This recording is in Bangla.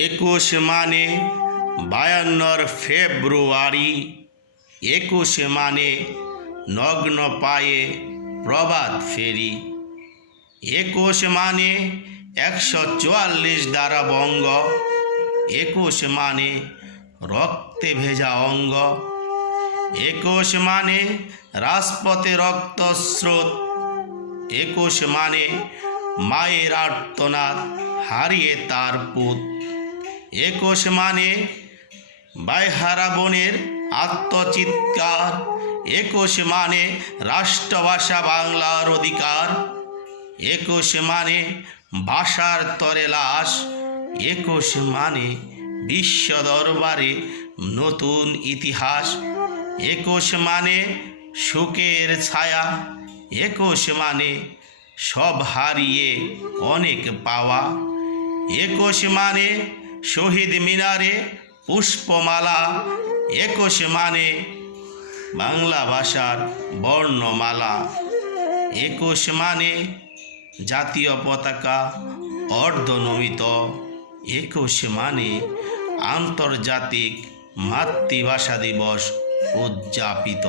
একুশ মানে 52 ফেব্রুয়ারি, একুশ মানে নগ্ন পায়ে প্রভাত ফেরি, একুশ মানে 144 দ্বারা বঙ্গ, একুশ মানে রক্তে ভেজা অঙ্গ, একুশ মানে রাজপথে রক্তস্রোত, একুশ মানে মায়ের আর্তনাদ হারিয়ে তার পুত, একুশ মানে বাইহারা বোনের আত্মচিৎকার, একুশ মানে রাষ্ট্রভাষা বাংলার অধিকার, একুশ মানে ভাষার তরে লাশ, একুশ মানে বিশ্ব দরবারে নতুন ইতিহাস, একুশ মানে সুখের ছায়া, একুশ মানে সব হারিয়ে অনেক পাওয়া, একুশ মানে শহীদ মিনারে পুষ্পমালা, একুশ মানে বাংলা ভাষার বর্ণমালা, একুশ মানে জাতীয় পতাকা অর্ধনমিত, একুশ মানে আন্তর্জাতিক মাতৃভাষা দিবস উদযাপিত।